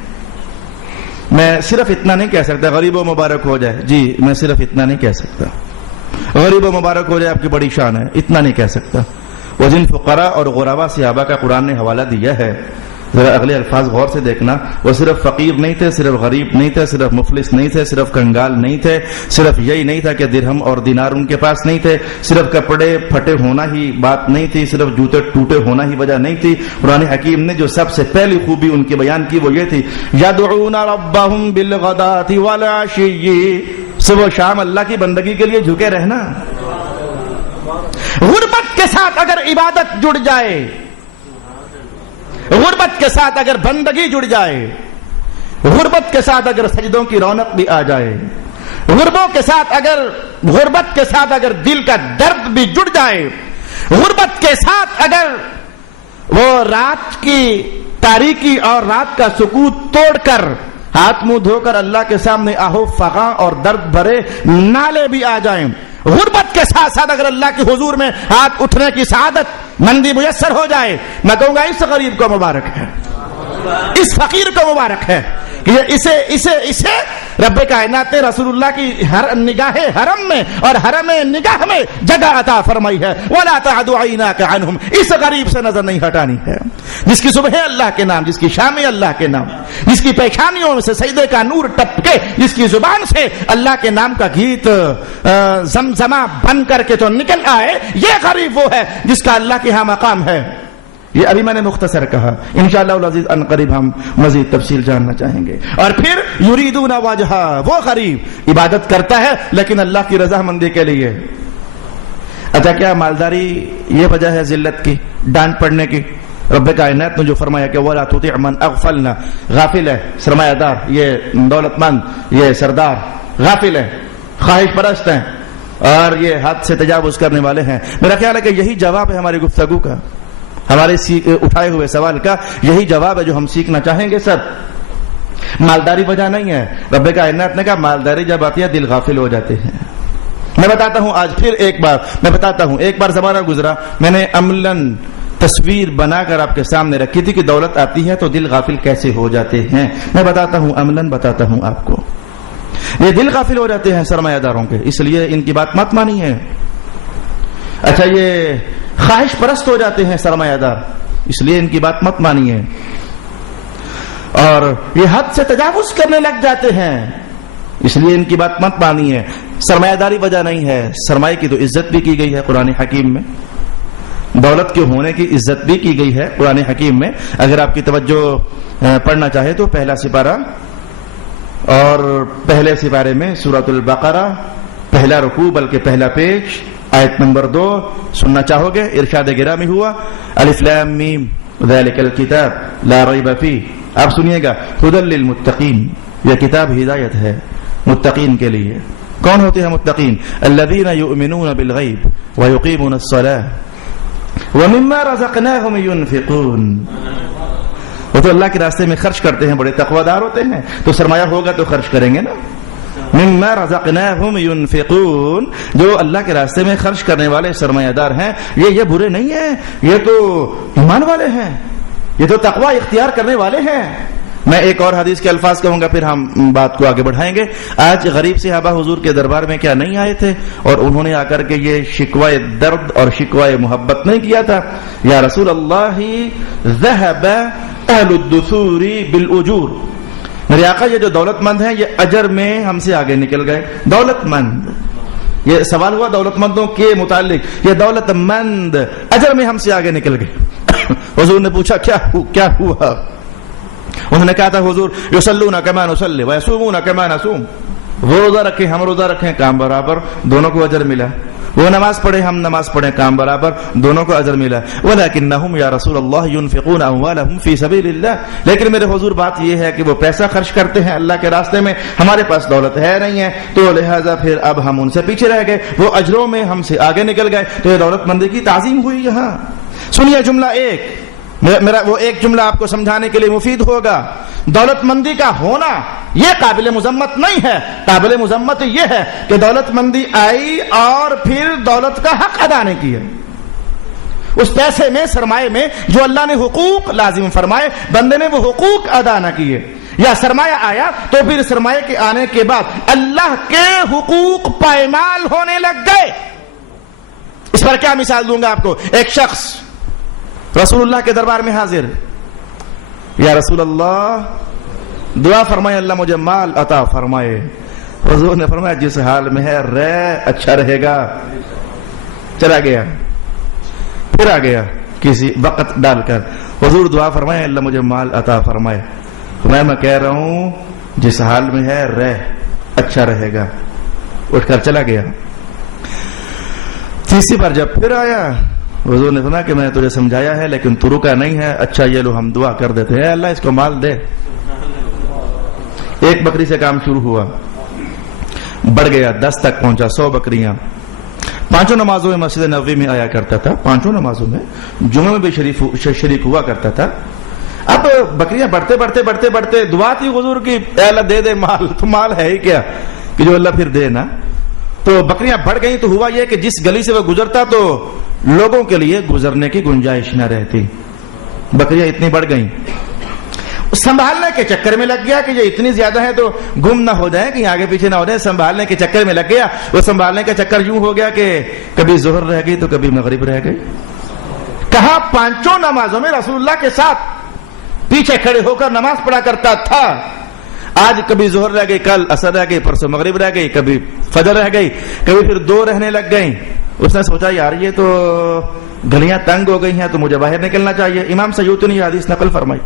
میں صرف اتنا نہیں کہہ سکتا غریب و مبارک ہو جائے، جی میں صرف اتنا نہیں کہہ سکتا غریب و مبارک ہو جائے آپ کی بڑی شان ہے، اتنا نہیں کہہ سکتا. وہ جن فقراء اور غرباء صحابہ کا قرآن نے حوالہ دیا ہے، ذرا اگلے الفاظ غور سے دیکھنا. وہ صرف فقیر نہیں تھے، صرف غریب نہیں تھے، صرف مفلس نہیں تھے، صرف کنگال نہیں تھے، صرف یہی نہیں تھا کہ درہم اور دینار ان کے پاس نہیں تھے، صرف کپڑے پھٹے ہونا ہی بات نہیں تھی، صرف جوتے ٹوٹے ہونا ہی وجہ نہیں تھی. قرآن حکیم نے جو سب سے پہلی خوبی ان کی بیان کی وہ یہ تھی، یدعون ربهم بالغداة والعشی، صبح و شام اللہ کی بندگی کے لیے جھکے رہنا. غربت کے ساتھ اگر عبادت جڑ جائے، غربت کے ساتھ اگر بندگی جڑ جائے، غربت کے ساتھ اگر سجدوں کی رونق بھی آ جائے، غربت کے ساتھ اگر دل کا درد بھی جڑ جائے، غربت کے ساتھ اگر وہ رات کی تاریکی اور رات کا سکوت توڑ کر ہاتھ منہ دھو کر اللہ کے سامنے آہو فغاں اور درد بھرے نالے بھی آ جائیں، غربت کے ساتھ ساتھ اگر اللہ کے حضور میں ہاتھ اٹھنے کی سعادت مندی میسر ہو جائے، میں کہوں گا اس غریب کو مبارک ہے، اس فقیر کو مبارک ہے کہ اسے رب کائنات نے رسول اللہ کی نگاہ حرم میں اور حرم نگاہ میں جگہ عطا فرمائی ہے. وَلَا تَعْدُ عَيْنَاكَ عَنْهُمْ، اس غریب سے نظر نہیں ہٹانی ہے، جس کی صبح اللہ کے نام، جس کی شام اللہ کے نام، جس کی پیشانیوں سے سجدے کا نور ٹپکے، جس کی زبان سے اللہ کے نام کا گیت زمزمہ بن کر کے تو نکل آئے. یہ غریب وہ ہے جس کا اللہ کے ہاں مقام ہے. یہ ابھی میں نے مختصر کہا، انشاءاللہ العزیز ان قریب ہم مزید تفصیل جاننا چاہیں گے. اور پھر یریدون وجہا، وہ غریب عبادت کرتا ہے لیکن اللہ کی رضامندی کے لیے. اچھا کیا مالداری یہ وجہ ہے ذلت کی، ڈانٹ پڑنے کی؟ رب کائنات نے جو فرمایا کہ وَلَا تُطِعْ مَنْ أَغْفَلْنَا، غافل ہے سرمایہ دار، یہ دولت مند، یہ سردار غافل ہے، خواہش پرست ہیں اور یہ حد سے تجاوز کرنے والے ہیں. میرا خیال ہے کہ یہی جواب ہے ہماری گفتگو کا، ہمارے اٹھائے ہوئے سوال کا یہی جواب ہے جو ہم سیکھنا چاہیں گے. سب مالداری وجہ نہیں ہے. رب کائنات نے کہا مالداری جب آتی ہے دل غافل ہو جاتے ہیں. میں بتاتا ہوں آج پھر ایک بار زمانہ گزرا، میں نے عملاً تصویر بنا کر آپ کے سامنے رکھی تھی کہ دولت آتی ہے تو دل غافل کیسے ہو جاتے ہیں. میں بتاتا ہوں، عملاً بتاتا ہوں آپ کو. یہ دل غافل ہو جاتے ہیں سرمایہ داروں کے، اس لیے ان کی بات مت مانی ہے. اچھا یہ خواہش پرست ہو جاتے ہیں سرمایہ دار، اس لیے ان کی بات مت مانی ہے. اور یہ حد سے تجاوز کرنے لگ جاتے ہیں، اس لیے ان کی بات مت مانی ہے. سرمایہ داری وجہ نہیں ہے، سرمایہ کی تو عزت بھی کی گئی ہے قرآن حکیم میں، دولت کے ہونے کی عزت بھی کی گئی ہے قرآن حکیم میں. اگر آپ کی توجہ پڑھنا چاہے تو پہلا سپارہ اور پہلے سپارے میں سورۃ البقرہ پہلا رکوع بلکہ پہلا پیج آیت نمبر 2 سننا چاہو گے. ارشاد گرامی ہوا الف لام میم ذالک الکتاب لا ریب فیہ. آپ سنیے گا ھدی للمتقین، یہ کتاب ہدایت ہے متقین کے لیے. کون ہوتے ہیں متقین؟ الذین یؤمنون بالغیب ویقیمون الصلاۃ ومما رزقناہم ینفقون. وہ تو اللہ کے راستے میں خرچ کرتے ہیں، بڑے تقوی دار ہوتے ہیں، تو سرمایہ ہوگا تو خرچ کریں گے نا. مما رزقناہم ينفقون، جو اللہ کے راستے میں خرچ کرنے والے سرمایہ دار ہیں یہ برے نہیں ہیں، یہ تو ایمان والے ہیں، یہ تو تقوی اختیار کرنے والے ہیں۔ میں ایک اور حدیث کے الفاظ کہوں گا پھر ہم بات کو آگے بڑھائیں گے۔ آج غریب صحابہ حضور کے دربار میں کیا نہیں آئے تھے اور انہوں نے آ کر کے یہ شکوائے درد اور شکوائے محبت نہیں کیا تھا؟ یا رسول اللہ ذهب اہل الدثور بالاجور، میرے آقا یہ جو دولت مند ہیں یہ اجر میں ہم سے آگے نکل گئے۔ دولت مند، یہ سوال ہوا دولت مندوں کے متعلق، یہ دولت مند اجر میں ہم سے آگے نکل گئے۔ حضور نے پوچھا کیا ہوا؟ انہوں نے کہا تھا حضور یصلون کما نصلی ویصومون کما نصوم، وہ روزہ رکھیں ہم روزہ رکھیں، کام برابر، دونوں کو اجر ملا۔ وہ نماز پڑھے ہم نماز پڑھیں، کام برابر، دونوں کو اجر ملا۔ ولکنہم یا رسول اللہ ينفقون اموالہم فی سبیل اللہ، لیکن میرے حضور بات یہ ہے کہ وہ پیسہ خرچ کرتے ہیں اللہ کے راستے میں، ہمارے پاس دولت ہے نہیں ہے، تو لہذا پھر اب ہم ان سے پیچھے رہ گئے، وہ اجروں میں ہم سے آگے نکل گئے، تو یہ دولت مندی کی تعظیم ہوئی یہاں۔ سنیے جملہ ایک، میرا وہ ایک جملہ آپ کو سمجھانے کے لیے مفید ہوگا۔ دولت مندی کا ہونا یہ قابل مذمت نہیں ہے، قابل مذمت یہ ہے کہ دولت مندی آئی اور پھر دولت کا حق ادا نہیں کیا۔ اس پیسے میں، سرمایہ میں جو اللہ نے حقوق لازم فرمائے، بندے نے وہ حقوق ادا نہ کیے، یا سرمایہ آیا تو پھر سرمایہ کے آنے کے بعد اللہ کے حقوق پائمال ہونے لگ گئے۔ اس پر کیا مثال دوں گا آپ کو؟ ایک شخص رسول اللہ کے دربار میں حاضر، یا رسول اللہ دعا فرمائے اللہ مجھے مال عطا فرمائے۔ حضور نے فرمایا جس حال میں ہے رہ اچھا رہے گا۔ چلا گیا، پھر آ گیا کسی وقت ڈال کر، حضور دعا فرمائے اللہ مجھے مال عطا فرمائے۔ میں کہہ رہا ہوں جس حال میں ہے رہ اچھا رہے گا۔ اٹھ کر چلا گیا۔ تیسری بار جب پھر آیا، حضور نے سنا کہ میں نے تجھے سمجھایا ہے لیکن تو رکا نہیں ہے، اچھا یہ لو ہم دعا کر دیتے ہیں اللہ اس کو مال دے۔ ایک بکری سے کام شروع ہوا، بڑھ گیا 10 تک پہنچا، 100 بکریاں۔ 5 نمازوں میں مسجد نبوی میں آیا کرتا تھا، 5 نمازوں میں، جمعہ میں بھی شریک ہوا کرتا تھا۔ اب بکریاں بڑھتے دعا تھی حضور کی اے اللہ دے دے مال، تو مال ہے ہی کیا کہ جو اللہ پھر دے نا۔ تو بکریاں بڑھ گئیں تو ہوا یہ کہ جس گلی سے وہ گزرتا تو لوگوں کے لیے گزرنے کی گنجائش نہ رہتی، بکریاں اتنی بڑھ گئیں۔ سنبھالنے کے چکر میں لگ گیا کہ یہ اتنی زیادہ ہے تو گم نہ ہو جائیں، کہیں آگے پیچھے نہ ہو جائیں، سنبھالنے کے چکر میں لگ گیا۔ وہ سنبھالنے کا چکر یوں ہو گیا کہ کبھی ظہر رہ گئی تو کبھی مغرب رہ گئی۔ کہاں 5 نمازوں میں رسول اللہ کے ساتھ پیچھے کھڑے ہو کر نماز پڑھا کرتا تھا، آج کبھی ظہر رہ گئی، کل عصر رہ گئی، پرسوں مغرب رہ گئی، کبھی فجر رہ گئی، کبھی پھر 2 رہنے لگ گئیں۔ اس نے سوچا یار یہ تو گلیاں تنگ ہو گئی ہیں تو مجھے باہر نکلنا چاہیے۔ امام سیوطی نے یہ حدیث نقل فرمائی،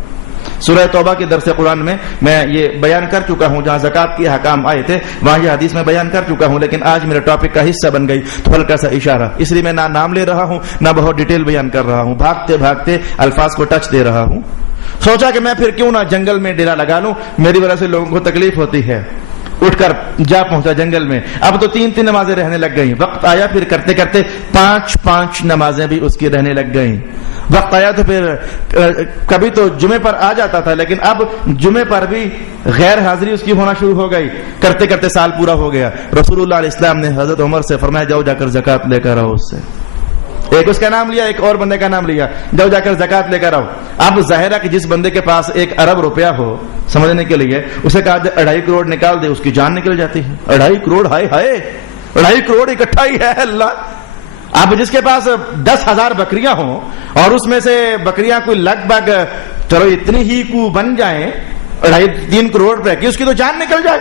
سورہ توبہ کے درس قرآن میں یہ بیان کر چکا ہوں، جہاں زکوٰۃ کے احکام آئے تھے وہاں یہ حدیث میں بیان کر چکا ہوں، لیکن آج میرے ٹاپک کا حصہ بن گئی تو ہلکا سا اشارہ، اس لیے میں نہ نام لے رہا ہوں نہ بہت ڈیٹیل بیان کر رہا ہوں، بھاگتے الفاظ کو ٹچ دے رہا ہوں۔ سوچا کہ میں پھر کیوں نہ جنگل میں ڈیرا لگا لوں، میری وجہ سے لوگوں کو تکلیف ہوتی ہے۔ اٹھ کر جا پہنچا جنگل میں، اب تو 3 نمازیں رہنے لگ گئیں۔ وقت آیا پھر کرتے 5 نمازیں بھی اس کی رہنے لگ گئیں۔ وقت آیا تو پھر کبھی تو جمعے پر آ جاتا تھا، لیکن اب جمعے پر بھی غیر حاضری اس کی ہونا شروع ہو گئی۔ کرتے سال پورا ہو گیا۔ رسول اللہ علیہ السلام نے حضرت عمر سے فرمایا جاؤ جا کر زکوٰۃ لے کر آؤ اس سے۔ ایک اس کا نام لیا، ایک اور بندے کا نام لیا، جاؤ جا کر زکوٰۃ لے کر آؤ۔ اب ظاہر ہے کہ جس بندے کے پاس 1 ارب روپیہ ہو سمجھنے کے لیے، اسے کہا 2.5 کروڑ نکال دے، اس کی جان نکل جاتی ہے۔ 2.5 کروڑ، ہائے 2.5 کروڑ اکٹھا ہی ہے اللہ۔ اب جس کے پاس 10,000 بکریاں ہوں اور اس میں سے بکریاں کوئی لگ بھگ چلو اتنی ہی کو بن جائیں 2.5-3 کروڑ روپے کی، اس کی تو جان نکل جائے۔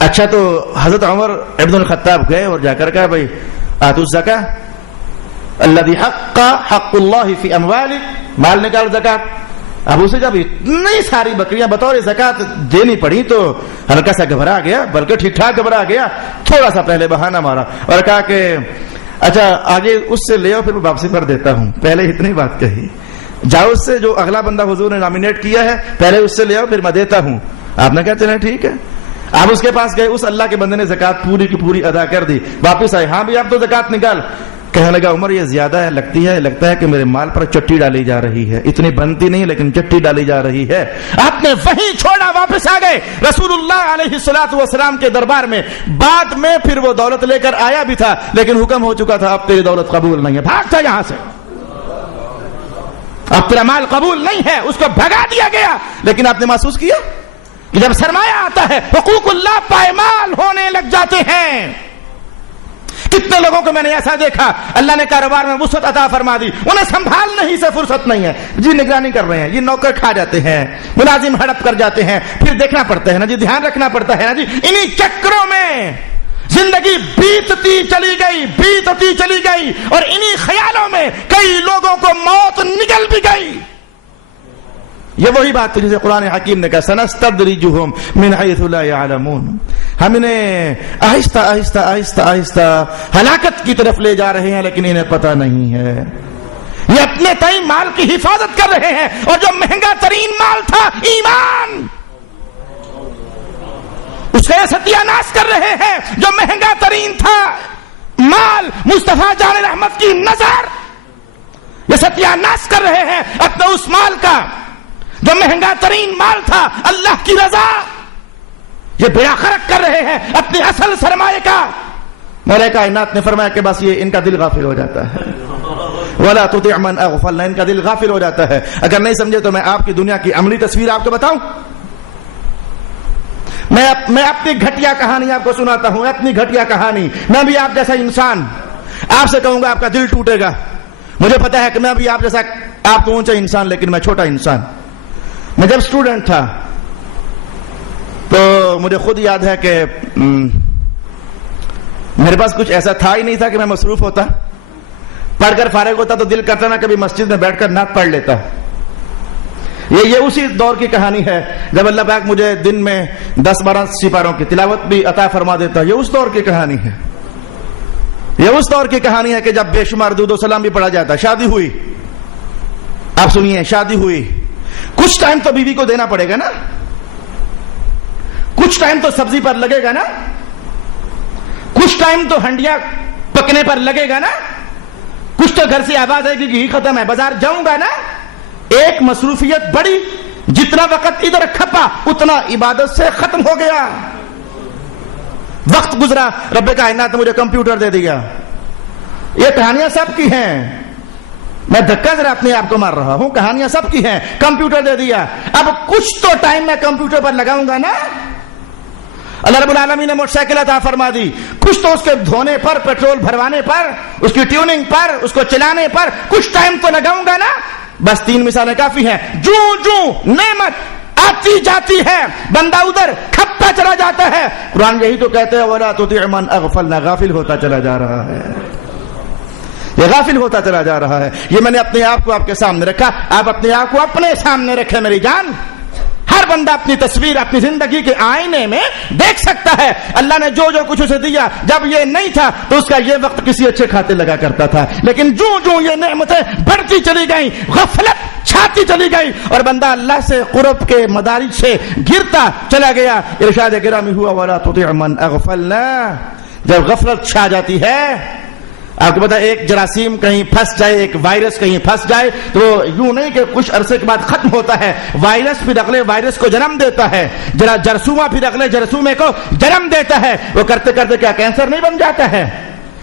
اچھا تو حضرت عمر ابن الخطاب گئے اور جا کر کہا بھائی آتوا الزکاۃ الذی حق اللہ فی اموالک، مال نکال زکات۔ اب اسے جب اتنی ساری بکریاں بطور زکات دینی پڑی تو ہلکا سا گھبرا گیا، بلکہ ٹھیک ٹھاک گھبرا گیا، تھوڑا سا پہلے بہانہ مارا اور کہا کہ اچھا آگے اس سے لے آؤ پھر میں واپسی کر دیتا ہوں۔ پہلے اتنی بات کہی، جاؤ اس سے جو اگلا بندہ حضور نے نامینیٹ کیا ہے پہلے اس سے لے آؤ پھر میں دیتا ہوں۔ آپ نے کہا چلیں ٹھیک ہے۔ آپ اس کے پاس گئے، اس اللہ کے بندے نے زکات پوری کی پوری ادا کر دی، واپس آئے، ہاں بھی آپ تو زکات نکال۔ کہنے لگا عمر یہ زیادہ ہے، لگتا ہے کہ میرے مال پر چٹی ڈالی جا رہی ہے، اتنی بنتی نہیں لیکن چٹی ڈالی جا رہی ہے۔ آپ نے وہیں چھوڑا، واپس آ گئے رسول اللہ علیہ الصلوۃ والسلام کے دربار میں۔ بعد میں پھر وہ دولت لے کر آیا بھی تھا لیکن حکم ہو چکا تھا اب تیری دولت قبول نہیں ہے، بھاگ تھا یہاں سے، اب تیرا مال قبول نہیں ہے، اس کو بھگا دیا گیا۔ لیکن آپ نے محسوس کیا کہ جب سرمایہ آتا ہے حقوق اللہ پائمال ہونے لگ جاتے ہیں۔ کتنے لوگوں کو میں نے ایسا دیکھا اللہ نے کاروبار میں وسعت عطا فرما دی، انہیں سنبھالنے ہی سے فرصت نہیں ہے، جی نگرانی کر رہے ہیں، جی نوکر کھا جاتے ہیں، ملازم ہڑپ کر جاتے ہیں، پھر دیکھنا پڑتا ہے نا جی، دھیان رکھنا پڑتا ہے نا جی۔ انہی چکروں میں زندگی بیتتی چلی گئی اور انہی خیالوں میں کئی لوگوں کو موت نگل بھی گئی۔ یہ وہی بات تھی جسے قرآن حکیم نے کہا سنستدرجہم من حیث لا یعلمون، ہم انہیں آہستہ آہستہ ہلاکت کی طرف لے جا رہے ہیں لیکن انہیں پتہ نہیں ہے۔ یہ اپنے تئیں مال کی حفاظت کر رہے ہیں اور جو مہنگا ترین مال تھا ایمان، اسے ستیہ ناش کر رہے ہیں۔ جو مہنگا ترین تھا مال مصطفیٰ جان رحمت کی نظر، یہ ستیہ ناش کر رہے ہیں اپنے اس مال کا جو مہنگا ترین مال تھا اللہ کی رضا، یہ بیڑا غرق کر رہے ہیں اپنے اصل سرمایہ کا۔ مولا کائنات نے فرمایا کہ بس یہ ان کا دل غافل ہو جاتا ہے، وَلَا تُطِعْ مَنْ أَغْفَلْنَا، ان کا دل غافل ہو جاتا ہے۔ اگر نہیں سمجھے تو میں آپ کی دنیا کی عملی تصویر آپ کو بتاؤں، میں اپنی گھٹیا کہانی آپ کو سناتا ہوں، اپنی گھٹیا کہانی۔ میں بھی آپ جیسا انسان، آپ سے کہوں گا آپ کا دل ٹوٹے گا، مجھے پتا ہے کہ میں بھی آپ جیسا، آپ تو اونچا انسان لیکن میں چھوٹا انسان۔ میں جب اسٹوڈنٹ تھا تو مجھے خود یاد ہے کہ میرے پاس کچھ ایسا تھا ہی نہیں تھا کہ میں مصروف ہوتا، پڑھ کر فارغ ہوتا تو دل کرتا نا کبھی مسجد میں بیٹھ کر نعت پڑھ لیتا۔ یہ اسی دور کی کہانی ہے جب اللہ پاک مجھے دن میں 10-12 سپاروں کی تلاوت بھی عطا فرما دیتا۔ یہ اس دور کی کہانی ہے، یہ اس دور کی کہانی ہے کہ جب بے شمار درود و سلام بھی پڑھا جاتا۔ شادی ہوئی، آپ سنیے، شادی ہوئی، کچھ ٹائم تو بیوی کو دینا پڑے گا نا، کچھ ٹائم تو سبزی پر لگے گا نا، کچھ ٹائم تو ہنڈیا پکنے پر لگے گا نا، کچھ تو گھر سے آواز آئے گی کہ ختم ہے، بازار جاؤں گا نا۔ ایک مصروفیت بڑی، جتنا وقت ادھر کھپا اتنا عبادت سے ختم ہو گیا۔ وقت گزرا، رب کائنات نے مجھے کمپیوٹر دے دیا۔ یہ کہانیاں سب کی ہیں، میں دھکا ذرا اپنے آپ کو مار رہا ہوں، کہانیاں سب کی ہیں۔ کمپیوٹر دے دیا، اب کچھ تو ٹائم میں کمپیوٹر پر لگاؤں گا نا۔ اللہ رب العالمین نے موٹر سائیکل عطا فرما دی، کچھ تو اس کے دھونے پر، پیٹرول بھروانے پر، اس کی ٹیوننگ پر، اس کو چلانے پر کچھ ٹائم تو لگاؤں گا نا۔ بس 3 مثالیں کافی ہیں۔ جو نعمت آتی جاتی ہے بندہ ادھر کھپا چلا جاتا ہے۔ قرآن یہی تو کہتے ہیں وَلَا تُطِعْ مَنْ أَغْفَلْنَا، غافل ہوتا چلا جا رہا ہے، یہ غافل ہوتا چلا جا رہا ہے۔ یہ میں نے اپنے آپ کو آپ کے سامنے رکھا، آپ اپنے آپ کو اپنے سامنے رکھے میری جان۔ ہر بندہ اپنی تصویر اپنی زندگی کے آئینے میں دیکھ سکتا ہے۔ اللہ نے جو کچھ اسے دیا، جب یہ نہیں تھا تو اس کا یہ وقت کسی اچھے کھاتے لگا کرتا تھا، لیکن جو یہ نعمتیں بڑھتی چلی گئیں، غفلت چھاتی چلی گئی اور بندہ اللہ سے قرب کے مدارج سے گرتا چلا گیا۔ ارشاد گرامی ہوا وَلَا تُطِعْ مَنْ أَغْفَلْنَا، جب غفلت چھا جاتی ہے۔ آپ کو پتا ایک جراثیم کہیں پھنس جائے، ایک وائرس کہیں پھنس جائے تو یوں نہیں کہ کچھ عرصے کے بعد ختم ہوتا ہے، وائرس پھر اگلے وائرس کو جنم دیتا ہے، جرثومہ پھر اگلے جرثومے کو جنم دیتا ہے، وہ کرتے کرتے کیا کینسر نہیں بن جاتا ہے؟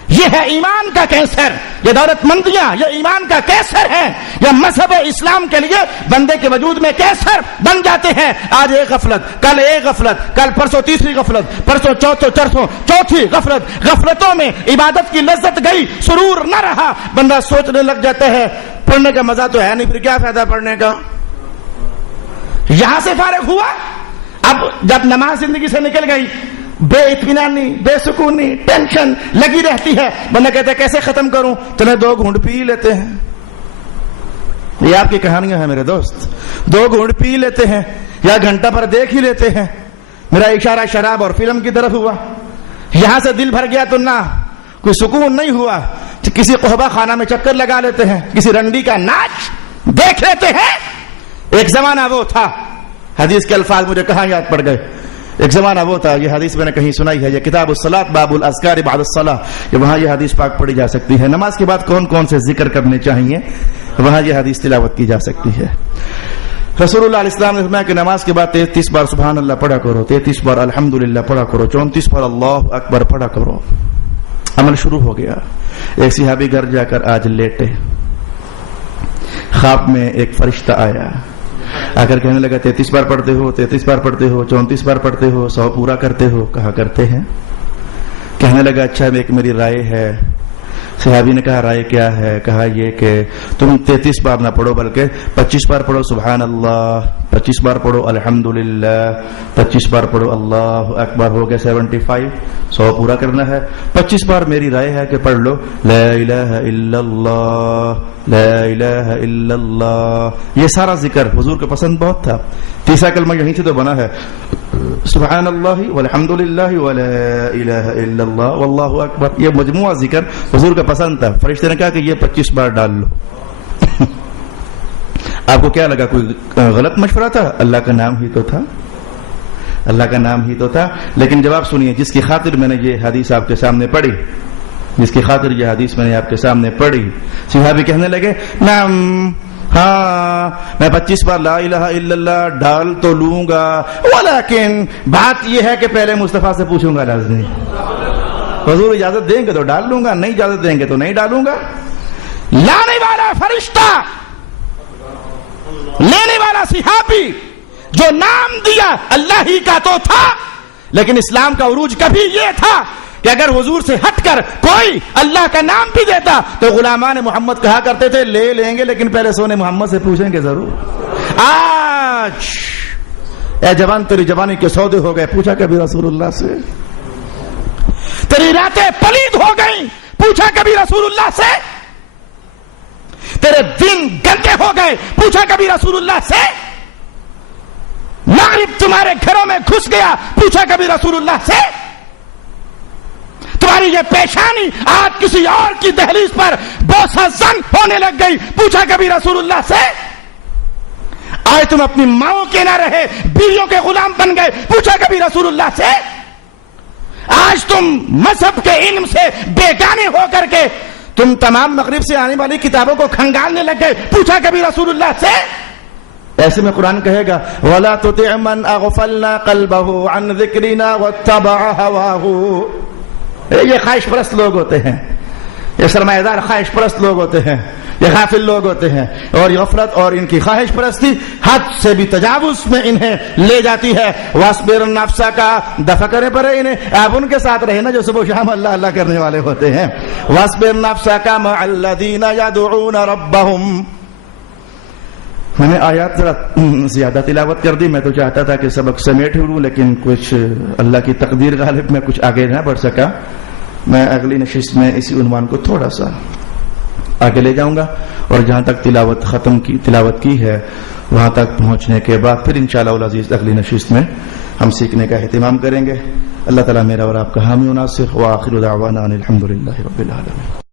یہ ہے ایمان کا کینسر، یہ دولت مندیاں یہ ایمان کا کینسر ہے، یہ مذہب اسلام کے لیے بندے کے وجود میں کینسر بن جاتے ہیں۔ آج ایک غفلت، کل ایک غفلت، کل پرسوں تیسری غفلت، پرسوں چوتھی غفلت، غفلتوں میں عبادت کی لذت گئی، سرور نہ رہا، بندہ سوچنے لگ جاتا ہے پڑھنے کا مزہ تو ہے نہیں، پھر کیا فائدہ پڑھنے کا۔ یہاں سے فارغ ہوا، اب جب نماز زندگی سے نکل گئی، بے اطمینانی، بے سکونی، ٹینشن لگی رہتی ہے، بندہ کہتا ہے کیسے ختم کروں، چلے 2 گھونٹ پی لیتے ہیں۔ یہ آپ کی کہانیاں ہیں میرے دوست، 2 گھونٹ پی لیتے ہیں یا گھنٹہ پر دیکھ ہی لیتے ہیں۔ میرا اشارہ شراب اور فلم کی طرف ہوا، یہاں سے دل بھر گیا تو نہ کوئی سکون نہیں ہوا، کسی قہبہ خانہ میں چکر لگا لیتے ہیں، کسی رنڈی کا ناچ دیکھ لیتے ہیں۔ ایک زمانہ وہ تھا، حدیث کے الفاظ مجھے کہاں یاد پڑ گئے، ایک زمانہ وہ تھا، یہ حدیث میں نے کہیں سنائی ہے، یہ کتاب الصلاۃ باب الاذکار بعد الصلاۃ، کہ وہاں یہ حدیث پاک پڑھی جا سکتی ہے، نماز کے بعد کون کون سے ذکر کرنے چاہیے وہاں یہ حدیث تلاوت کی جا سکتی ہے۔ رسول اللہ علیہ السلام نے فرمایا کہ نماز کے بعد 33 بار سبحان اللہ پڑھا کرو، 33 بار الحمدللہ پڑھا کرو، 34 بار اللہ اکبر پڑھا کرو۔ عمل شروع ہو گیا۔ ایک صحابی گھر جا کر آج لیٹے، خواب میں ایک فرشتہ آیا، آ کر کہنے لگا 33 بار پڑھتے ہو، 33 بار پڑھتے ہو، 34 بار پڑھتے ہو، 100 پورا کرتے ہو؟ کہا کرتے ہیں۔ کہنے لگا اچھا ایک میری رائے ہے۔ صحابی نے کہا رائے کیا ہے؟ کہا یہ کہ تم 33 بار نہ پڑھو بلکہ 25 بار پڑھو سبحان اللہ، 25 بار پڑھو الحمدللہ، 25 بار پڑھو اللہ اکبر، ہو گیا 75، 100 پورا کرنا ہے۔ 25 بار میری رائے ہے کہ پڑھ لو لا الہ الا اللہ، لا الہ الا اللہ۔ یہ سارا ذکر حضور کو پسند بہت تھا، تیسرا کلمہ یہیں سے تو بنا ہے، سبحان اللہ والحمدللہ ولا الہ الا اللہ واللہ اکبر۔ یہ مجموعہ ذکر حضور کا پسند تھا۔ فرشتے نے کہا کہ یہ 25 بار ڈال لو۔ آپ کو کیا لگا کوئی غلط مشورہ تھا؟ اللہ کا نام ہی تو تھا، اللہ کا نام ہی تو تھا۔ لیکن جواب سنیے، جس کی خاطر میں نے یہ حدیث آپ کے سامنے پڑھی، جس کی خاطر یہ حدیث میں نے آپ کے سامنے پڑھی، صحابی کہنے لگے نعم، ہاں میں 25 بار لا الہ الا اللہ ڈال تو لوں گا، ولیکن بات یہ ہے کہ پہلے مصطفیٰ سے پوچھوں گا لازمی، حضور اجازت دیں گے تو ڈال لوں گا، نہیں اجازت دیں گے تو نہیں ڈالوں گا۔ لانے والا فرشتہ، لینے والا صحابی، جو نام دیا اللہ ہی کا تو تھا، لیکن اسلام کا عروج کبھی یہ تھا کہ اگر حضور سے ہٹ کر کوئی اللہ کا نام بھی دیتا تو غلامان محمد کہا کرتے تھے لے لیں گے لیکن پہلے سونے محمد سے پوچھیں گے ضرور۔ آج اے جوان تیری جوانی کے سودے ہو گئے، پوچھا کبھی رسول اللہ سے؟ تیری راتیں پلید ہو گئی، پوچھا کبھی رسول اللہ سے؟ تیرے دن گندے ہو گئے، پوچھا کبھی رسول اللہ سے؟ مغرب تمہارے گھروں میں گھس گیا، پوچھا کبھی رسول اللہ سے؟ تمہاری یہ پیشانی آج کسی اور کی دہلیز پر بوسہ زن ہونے لگ گئی، پوچھا کبھی رسول اللہ سے؟ آج تم اپنی ماؤں کے نہ رہے بیویوں کے غلام بن گئے، پوچھا کبھی رسول اللہ سے؟ آج تم مذہب کے علم سے بیگانے ہو کر کے تم تمام مغرب سے آنے والی کتابوں کو کھنگالنے لگ گئے، پوچھا کبھی رسول اللہ سے؟ ایسے میں قرآن کہے گا وَلَا تُطِعْ مَنْ أَغْفَلْنَا قَلْبَهُ عَنْ ذِكْرِنَا وَاتَّبَعَ هَوَاهُ۔ یہ خواہش پرست لوگ ہوتے ہیں، یہ سرمایہ دار خواہش پرست لوگ ہوتے ہیں، یہ غافل لوگ ہوتے ہیں، اور یہ غفلت اور ان کی خواہش پرستی حد سے بھی تجاوز میں انہیں لے جاتی ہے۔ وَاصْبِرْ نَفْسَكَ، دفع کرے پڑے انہیں، آپ ان کے ساتھ رہے نا جو صبح و شام اللہ اللہ کرنے والے ہوتے ہیں۔ وَاصْبِرْ نَفْسَكَ مَعَ الَّذِينَ يَدْعُونَ رَبَّهُمْ۔ میں نے آیات ذرا زیادہ تلاوت کر دی، میں تو چاہتا تھا کہ سبق سمیٹ لوں، لیکن کچھ اللہ کی تقدیر غالب میں کچھ آگے نہ بڑھ سکا۔ میں اگلی نشست میں اسی عنوان کو تھوڑا سا آگے لے جاؤں گا، اور جہاں تک تلاوت کی ہے وہاں تک پہنچنے کے بعد پھر انشاءاللہ العزیز اگلی نشست میں ہم سیکھنے کا اہتمام کریں گے۔ اللہ تعالیٰ میرا اور آپ کا حامی و ناصر، وآخر دعوانا ان الحمدللہ رب العالمین۔